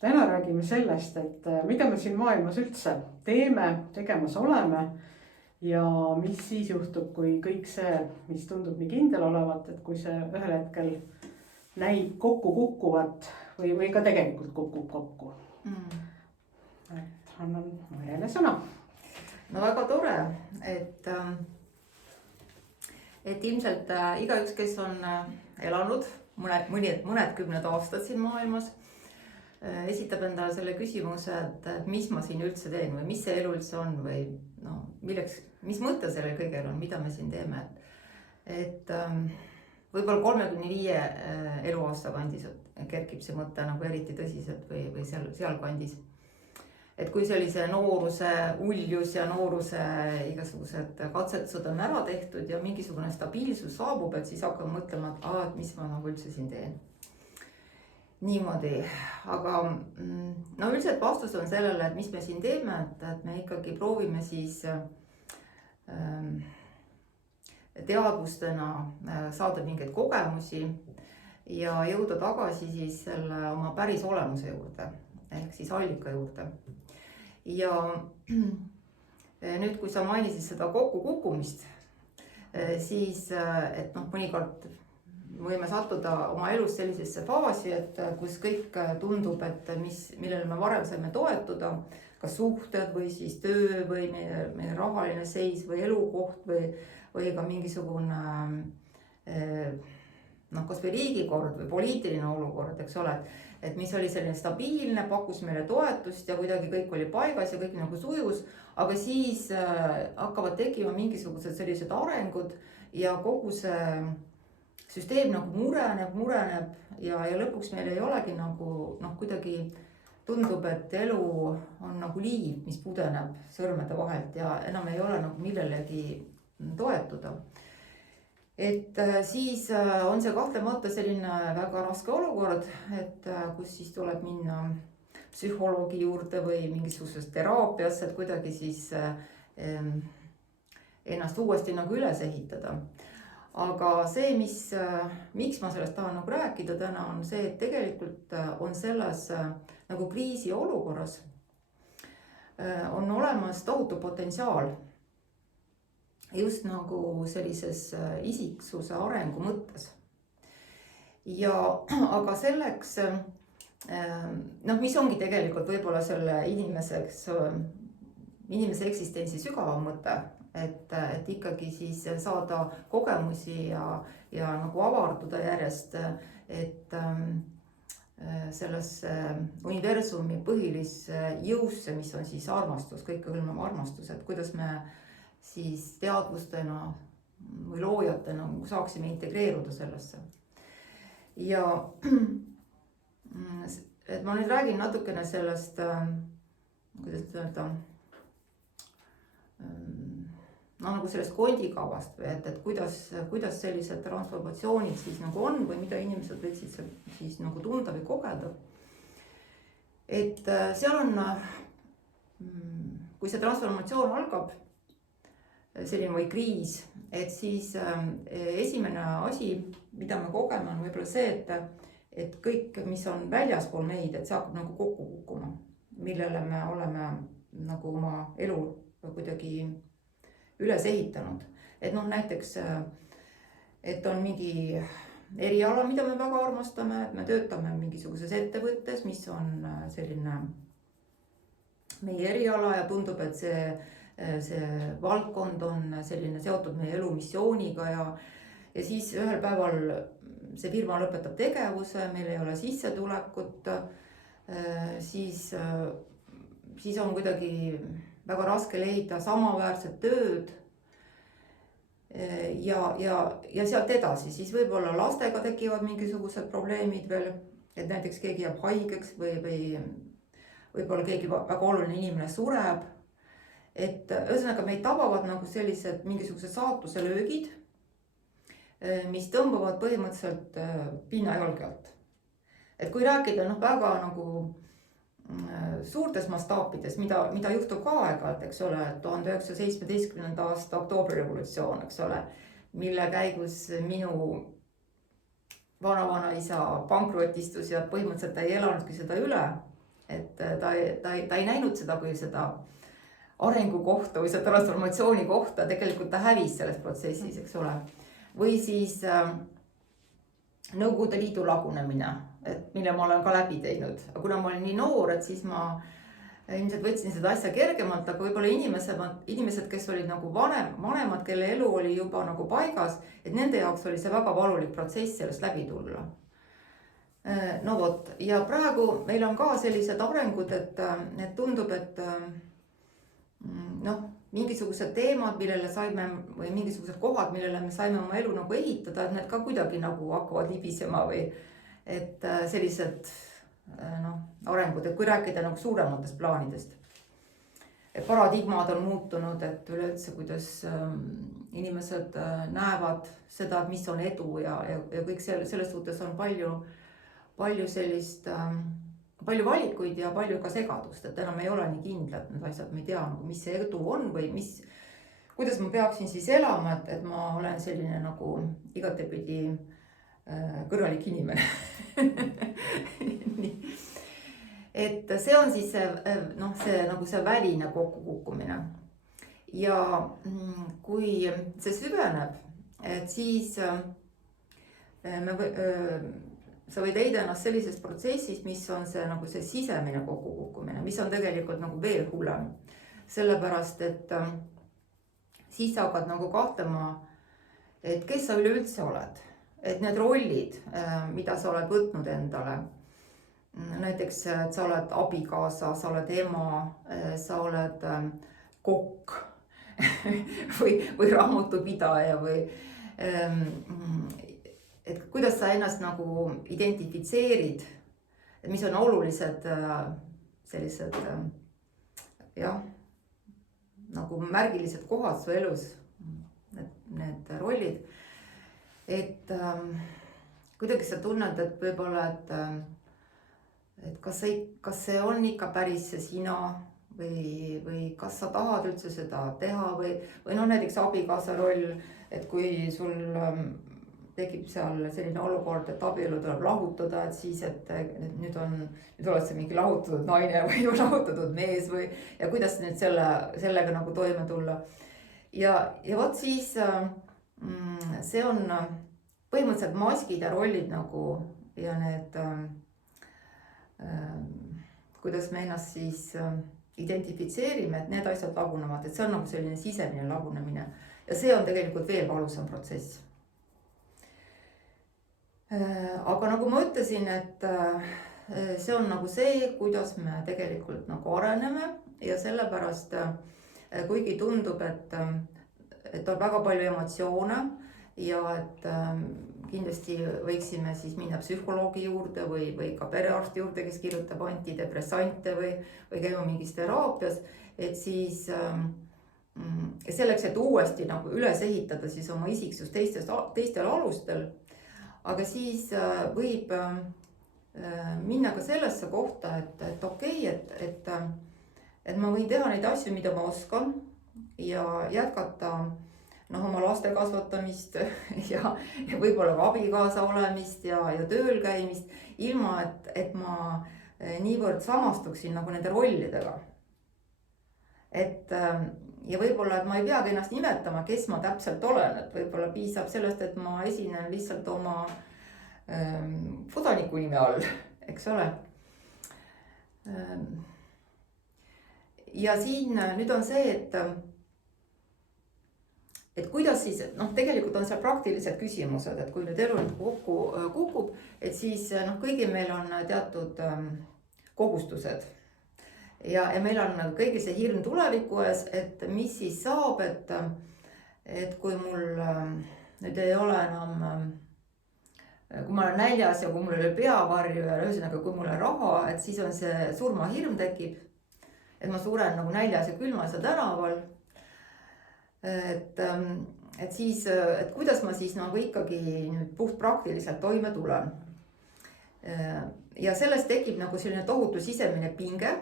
Täna räägime sellest, et mida me siin maailmas üldse teeme, tegemas oleme ja mis siis juhtub, kui kõik see, mis tundub nii kindel olevat, et kui see ühel hetkel näib kokku kukkuvat või ka tegelikult kukub kokku. Et annan Marjale sõna. No väga tore, et ilmselt igaüks, kes on elanud mõned kümned aastad siin maailmas, esitab endale selle küsimuse, et mis ma siin üldse teen või mis see elu üldse on või no, milleks, mis mõte sellel kõigel on, mida me siin teeme. Et võib-olla 35 eluaasta kandis kerkib see mõte nagu eriti tõsiselt või seal kandis. Et kui sellise nooruse uljus ja nooruse igasugused katsetused on ära tehtud ja mingisugune stabiilsus saabub, et siis hakkame mõtlema, et mis ma nagu üldse siin teen. Niimoodi, aga no üldiselt vastus on sellele, et mis me siin teeme, et me ikkagi proovime siis teadvustena saada mingeid kogemusi ja jõuda tagasi siis selle oma päris olemuse juurde, ehk siis allika juurde. Ja nüüd, kui sa mainisid seda kokkukukkumist, siis et noh, mõnikord võime sattuda oma elus sellisesse faasi, et kus kõik tundub, et millele me varem saime toetuda, kas suhted või siis töö või meie rahaline seis või elukoht või ka mingisugune kas või riigikord või poliitiline olukord, eks ole, et mis oli selline stabiilne, pakkus meile toetust ja kuidagi kõik oli paigas ja kõik nagu sujus, aga siis hakkavad tekkima mingisugused sellised arengud ja kogu see süsteem nagu mureneb ja lõpuks meil ei olegi nagu kuidagi tundub, et elu on nagu liiv, mis pudeneb sõrmede vahelt ja enam ei ole nagu millelegi toetuda. Et siis on see kahtlemata selline väga raske olukord, et kus siis tuleb minna psühholoogi juurde või mingisugusest teraapiasse, et kuidagi siis ennast uuesti nagu üles ehitada. Aga see, miks ma sellest tahan nagu rääkida täna, on see, et tegelikult on selles nagu kriisiolukorras on olemas tohutu potentsiaal just nagu sellises isiksuse arengu mõttes. Aga selleks, mis ongi tegelikult võib-olla selle inimese eksistentsi sügavam mõte, et ikkagi siis saada kogemusi ja nagu avarduda järjest, et sellesse universumi põhilisse jõusse, mis on siis armastus, kõikehõlmav armastus, et kuidas me siis teadvustena või loojatena saaksime integreeruda sellesse. Ja et ma nüüd räägin natukene sellest, kuidas öelda, nagu sellest kondikavast või et kuidas sellised transformatsioonid siis nagu on või mida inimesed võiksid siis nagu tunda või kogeda. Et seal on, kui see transformatsioon algab, selline või kriis, et siis esimene asi, mida me kogeme, on võib-olla see, et kõik, mis on väljaspool meid, et see hakkab nagu kokku kukkuma, millele me oleme nagu oma elu kuidagi üles ehitanud. Et näiteks, et on mingi eriala, mida me väga armastame, et me töötame mingisuguses ettevõttes, mis on selline meie eriala ja tundub, et see valdkond on selline seotud meie elu missiooniga ja siis ühel päeval see firma lõpetab tegevuse, meil ei ole sissetulekut, siis on kuidagi väga raske leida samaväärset tööd ja sealt edasi, siis võib-olla lastega tekivad mingisugused probleemid veel, et näiteks keegi jääb haigeks või võib-olla keegi väga oluline inimene sureb. Et ühesõnaga meid tabavad nagu sellised mingisugused saatuse löögid, mis tõmbavad põhimõtteliselt pinna jalge alt. Et kui rääkida väga nagu suurtes mastaapides, mida juhtub ka aeg-ajalt, eks ole, 1917. aasta oktoobrirevolutsioon, eks ole, mille käigus minu vana-vanaisa pankrotistus ja põhimõtteliselt ta ei elanudki seda üle. Et ta ei näinud seda kui seda arengu kohta või seda transformatsiooni kohta, tegelikult ta hävis selles protsessis, eks ole. Või siis Nõukogude Liidu lagunemine, et mille ma olen ka läbi teinud. Aga kuna ma olin nii noor, et siis ma ilmselt võtsin seda asja kergemalt, aga võib-olla inimesed, kes olid nagu vanemad, kelle elu oli juba nagu paigas, et nende jaoks oli see väga valulik protsess sellest läbi tulla. No vot, ja praegu meil on ka sellised arengud, et tundub, et mingisugused teemad, millele saime või mingisugused kohad, millele me saime oma elu nagu ehitada, et need ka kuidagi nagu hakkavad libisema või et sellised arengud, et kui rääkida nagu suurematest plaanidest. Et paradigmad on muutunud, et üleüldse kuidas inimesed näevad seda, mis on edu ja kõik selles suhtes on palju sellist, palju valikuid ja palju ka segadust, et enam ei ole nii kindlad need asjad, me ei tea, mis see edu on või kuidas ma peaksin siis elama, et ma olen selline nagu igatepidi kõrralik inimene. Nii. Et see on siis see väline kokkukukkumine. Ja kui see süveneb, et siis sa võid leida ennast sellises protsessis, mis on see sisemine kokkukukkumine, mis on tegelikult nagu veel hullem. Sellepärast, et siis sa hakkad nagu kahtlema, et kes sa üleüldse oled. Et need rollid, mida sa oled võtnud endale, näiteks, et sa oled abikaasa, sa oled ema, sa oled kokk või raamatupidaja või et kuidas sa ennast nagu identifitseerid, mis on olulised sellised nagu märgilised kohad su elus, need rollid. Et kuidagi sa tunned, et võib-olla, et kas see on ikka päris see sina või kas sa tahad üldse seda teha või näiteks abikaasa roll, et kui sul tekib seal selline olukord, et abielu tuleb lahutada, et siis, et nüüd oled sa mingi lahutatud naine või lahutatud mees või ja kuidas nüüd sellega nagu toime tulla. Ja vot siis see on põhimõtteliselt maskid ja rollid nagu ja need, kuidas me ennast siis identifitseerime, et need asjad lagunevad, et see on nagu selline sisemine lagunemine ja see on tegelikult veel valusam protsess. Aga nagu ma ütlesin, et see on nagu see, kuidas me tegelikult nagu areneme ja sellepärast kuigi tundub, et on väga palju emotsioone ja et kindlasti võiksime siis minna psühholoogi juurde või ka perearsti juurde, kes kirjutab antidepressante või käima mingis teraapias, et siis selleks, et uuesti nagu üles ehitada siis oma isiksus teistel alustel. Aga siis võib minna ka sellesse kohta, et okei, et ma võin teha neid asju, mida ma oskan ja jätkata oma laste kasvatamist ja võib-olla ka abikaasa olemist ja tööl käimist, ilma et ma niivõrd samastuksin nagu nende rollidega. Ja võib-olla, et ma ei peagi ennast nimetama, kes ma täpselt olen, et võib-olla piisab sellest, et ma esinen lihtsalt oma kodaniku nime all, eks ole. Ja siin nüüd on see, et kuidas siis, tegelikult on seal praktilised küsimused, et kui nüüd elu kokku kukub, et siis kõigil meil on teatud kohustused. Ja meil on kõigil see hirm tuleviku ees, et mis siis saab, et kui mul nüüd ei ole enam, kui ma olen näljas ja kui mul ei ole peavarju ja ühesõnaga kui mul on raha, et siis on see surmahirm tekib, et ma suren nagu näljas ja külmas ja tänaval. Et siis, et kuidas ma siis nagu ikkagi nüüd puht praktiliselt toime tulen. Ja sellest tekib nagu selline tohutu sisemine pinge.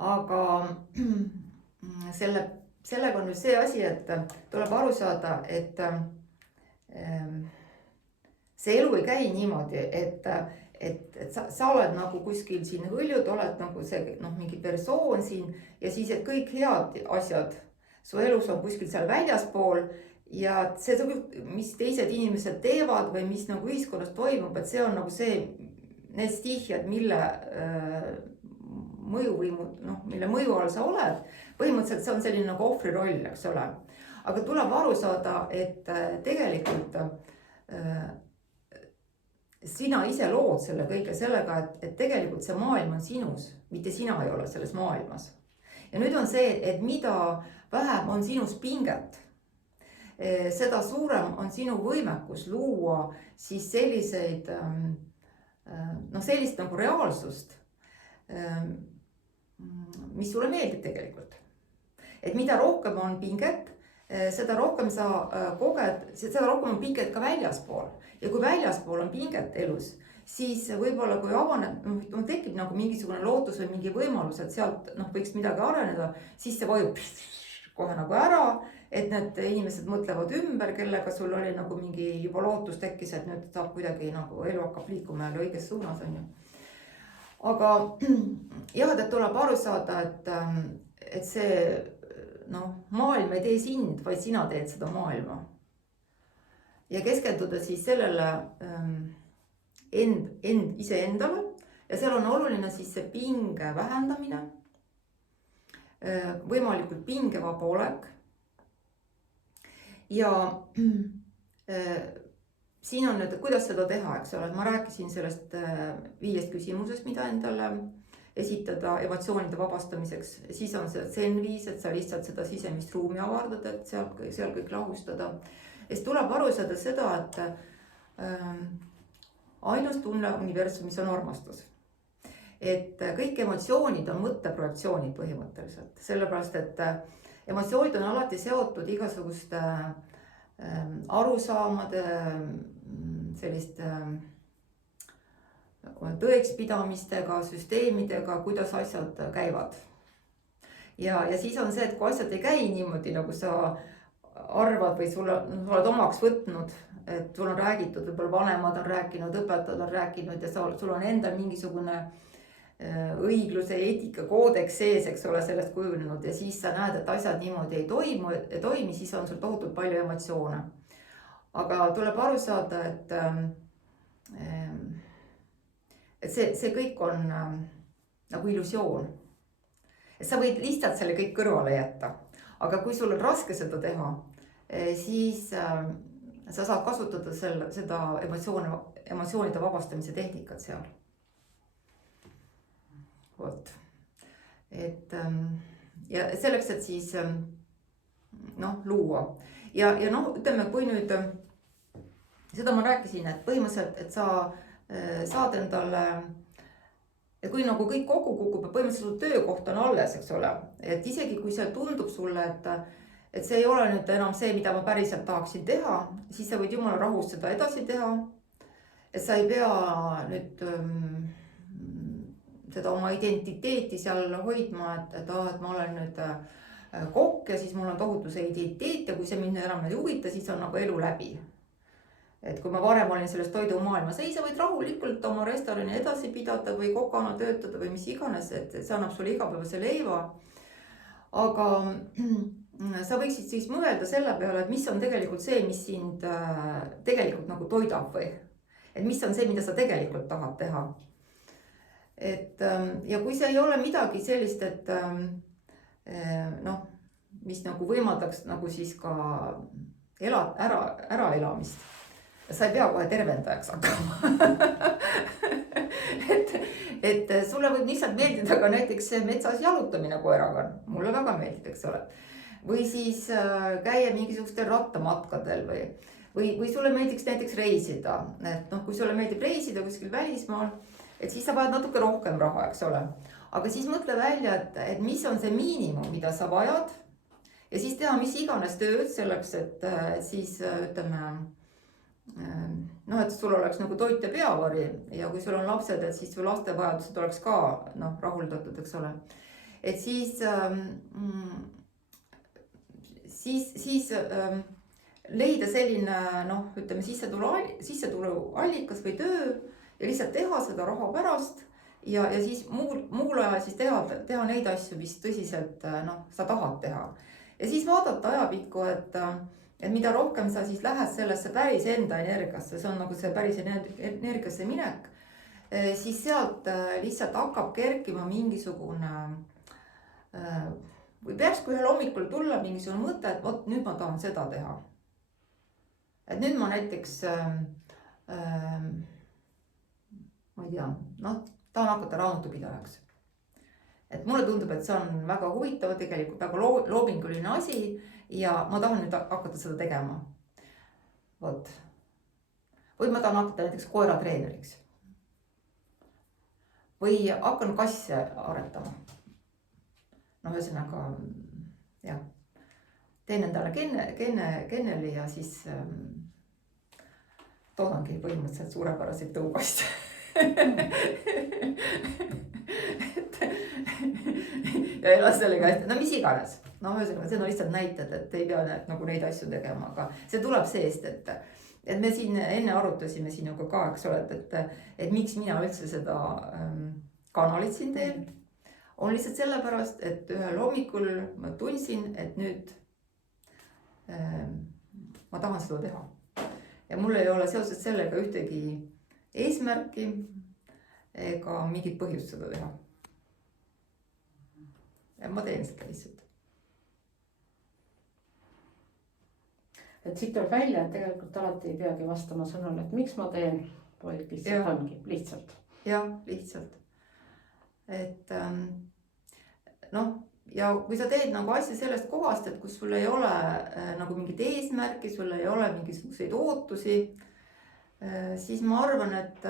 Aga sellega on nüüd see asi, et tuleb aru saada, et see elu ei käi niimoodi, et sa oled nagu kuskil siin hõljud, oled nagu see mingi persoon siin ja siis, et kõik head asjad su elus on kuskil seal väljaspool ja see, mis teised inimesed teevad või mis nagu ühiskonnas toimub, et see on nagu see, need stiihiad, mille mõjuvõimu, mille mõju all sa oled, põhimõtteliselt see on selline nagu ohvri roll, eks ole. Aga tuleb aru saada, et tegelikult sina ise lood selle kõige sellega, et tegelikult see maailm on sinus, mitte sina ei ole selles maailmas. Ja nüüd on see, et mida vähem on sinus pinget, seda suurem on sinu võimekus luua siis selliseid, sellist nagu reaalsust, mis sulle meeldib tegelikult. Et mida rohkem on pinget, seda rohkem sa koged, seda rohkem on pinget ka väljaspool. Ja kui väljaspool on pinget elus, siis võib-olla kui avaneb, tekib nagu mingisugune lootus või mingi võimalus, et sealt võiks midagi areneda, siis see vajub kohe nagu ära, et need inimesed mõtlevad ümber, kellega sul oli nagu mingi juba lootus tekkis, et nüüd saab kuidagi nagu elu hakkab liikuma jälle õiges suunas, on ju. Aga jah, et tuleb aru saada, et see maailm ei tee sind, vaid sina teed seda maailma. Ja keskenduda siis sellele iseendale ja seal on oluline siis see pinge vähendamine, võimalikult pingevaba olek. Ja siin on nüüd, kuidas seda teha, eks ole, ma rääkisin sellest 5 küsimusest, mida endale esitada emotsioonide vabastamiseks. Siis on see zen-viis, et sa lihtsalt seda sisemist ruumi avardad, et seal kõik lahustada. Ja siis tuleb aru saada seda, et ainus tunne universumis on armastus. Et kõik emotsioonid on mõtteprojektsioonid põhimõtteliselt. Sellepärast, et emotsioonid on alati seotud igasuguste arusaamade, selliste tõekspidamistega, süsteemidega, kuidas asjad käivad. Ja siis on see, et kui asjad ei käi niimoodi, nagu sa arvad või sul oled omaks võtnud, et sul on räägitud, võib-olla vanemad on rääkinud, õpetajad on rääkinud ja sul on endal mingisugune õigluse ja eetika koodeks sees, eks ole, sellest kujunenud ja siis sa näed, et asjad niimoodi ei toimi, siis on sul tohutult palju emotsioone. Aga tuleb aru saada, et see kõik on nagu illusioon. Et sa võid lihtsalt selle kõik kõrvale jätta, aga kui sul on raske seda teha, siis sa saad kasutada seda emotsioonide vabastamise tehnikat seal. Vot. Et ja selleks, et siis luua. Ja ütleme, kui nüüd, seda ma rääkisin, et põhimõtteliselt, et sa saad endale, et kui nagu kõik kokku kukub, põhimõtteliselt töökoht on alles, eks ole. Et isegi kui see tundub sulle, et see ei ole nüüd enam see, mida ma päriselt tahaksin teha, siis sa võid jumala rahus seda edasi teha. Et sa ei pea nüüd seda oma identiteeti seal hoidma, et ma olen nüüd kokk ja siis mul on tohutu see identiteet ja kui see mind enam ei huvita, siis on nagu elu läbi. Et kui ma varem olin selles toidumaailmas, sa võid rahulikult oma restorani edasi pidada või kokana töötada või mis iganes, et see annab sulle igapäevase leiva. Aga sa võiksid siis mõelda selle peale, et mis on tegelikult see, mis sind tegelikult nagu toidab või. Et mis on see, mida sa tegelikult tahad teha. Ja kui see ei ole midagi sellist, et mis nagu võimaldaks nagu siis ka äraelamist, sa ei pea kohe tervendajaks hakkama. et sulle võib lihtsalt meeldida ka näiteks metsas jalutamine koeraga, mulle väga meeldib, eks ole. Või siis käia mingisugustel rattamatkadel või sulle meeldiks näiteks reisida, et kui sulle meeldib reisida kuskil välismaal, et siis sa vajad natuke rohkem raha, eks ole. Aga siis mõtle välja, et mis on see miinimum, mida sa vajad ja siis teha mis iganes tööd selleks, et siis ütleme, et sul oleks nagu toit ja peavari ja kui sul on lapsed, et siis su laste vajadused oleks ka rahuldatud, eks ole. Et siis leida selline noh, ütleme sissetuluallikas või töö ja lihtsalt teha seda raha pärast ja siis muul ajal siis teha neid asju, mis tõsiselt noh, sa tahad teha. Ja siis vaadata ajapikku, et mida rohkem sa siis lähed sellesse päris enda energiasse, see on nagu see päris energiasse minek, siis sealt lihtsalt hakkab kerkima mingisugune või peakski ühel hommikul tulla mingisugune mõte, et vot nüüd ma tahan seda teha. Et nüüd ma näiteks ma ei tea, noh, tahan hakata raamatupidajaks. Et mulle tundub, et see on väga huvitav, tegelikult väga loobinguline asi ja ma tahan nüüd hakata seda tegema. Vot. Või ma tahan hakata näiteks koeratreeneriks. Või hakkan kasse aretama. No ühesõnaga, jah, teen endale kenneli ja siis toodangi põhimõtteliselt suurepäraseid tõukaste. ja elas sellega hästi, no mis iganes. No ühesõnaga, see on lihtsalt näited, et ei pea nagu neid asju tegema, aga see tuleb seest, et me siin enne arutasime sinuga ka, eks ole, et miks mina üldse seda kanalit siin teen. On lihtsalt sellepärast, et ühel hommikul ma tundsin, et nüüd ma tahan seda teha. Ja mul ei ole seoses sellega ühtegi eesmärki ega mingit põhjust seda teha. Ja ma teen seda lihtsalt. Et siit tuleb välja, et tegelikult alati ei peagi vastama sõnale, et miks ma teen, vaid lihtsalt ongi, lihtsalt. Jah, lihtsalt. Et noh, ja kui sa teed nagu asja sellest kohast, et kus sul ei ole nagu mingit eesmärki, sul ei ole mingisuguseid ootusi, siis ma arvan, et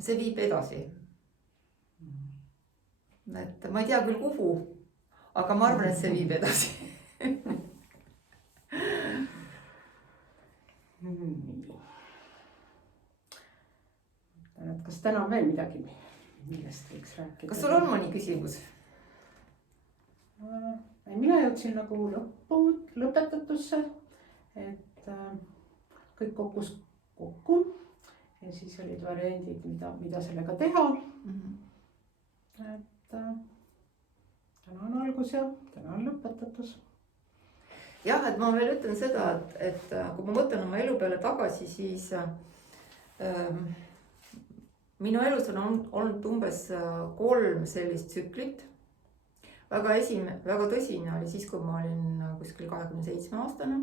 see viib edasi. Et ma ei tea küll kuhu, aga ma arvan, et see viib edasi. Kas täna on veel midagi, millest võiks rääkida? Kas sul on mõni küsimus? Mina jõudsin nagu lõpetatusse, et kõik kokkus kokku ja siis olid variandid, mida sellega teha. Et täna on algus ja täna on lõpetatus. Jah, et ma veel ütlen seda, et kui ma mõtlen oma elu peale tagasi, siis minu elus on olnud umbes 3 sellist tsüklit. Väga tõsine oli siis, kui ma olin kuskil 27 aastane.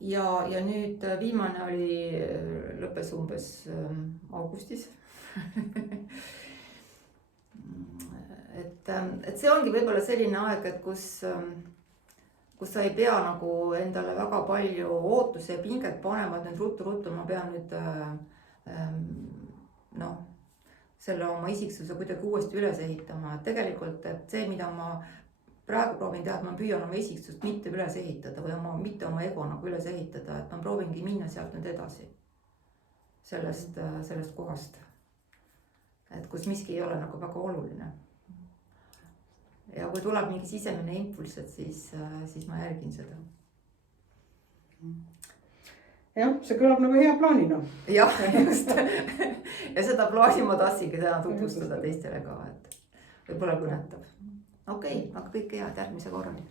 Ja nüüd viimane lõppes umbes augustis. et see ongi võib-olla selline aeg, et kus sa ei pea nagu endale väga palju ootusi ja pinget panema, et nüüd ruttu ma pean nüüd selle oma isiksuse kuidagi uuesti üles ehitama. Et tegelikult, et see, mida ma praegu proovin teha, et ma püüan oma isiksust mitte üles ehitada või mitte oma ego nagu üles ehitada, et ma proovingi minna sealt nüüd edasi sellest kohast, et kus miski ei ole nagu väga oluline. Ja kui tuleb mingi sisemine impulss, et siis ma järgin seda. Jah, see kõlab nagu hea plaanina. Jah, just. Ja seda plaani ma tahtsingi täna tutvustada teistele ka, et võib-olla kõnetab. Okei, aga kõike head järgmise korrani.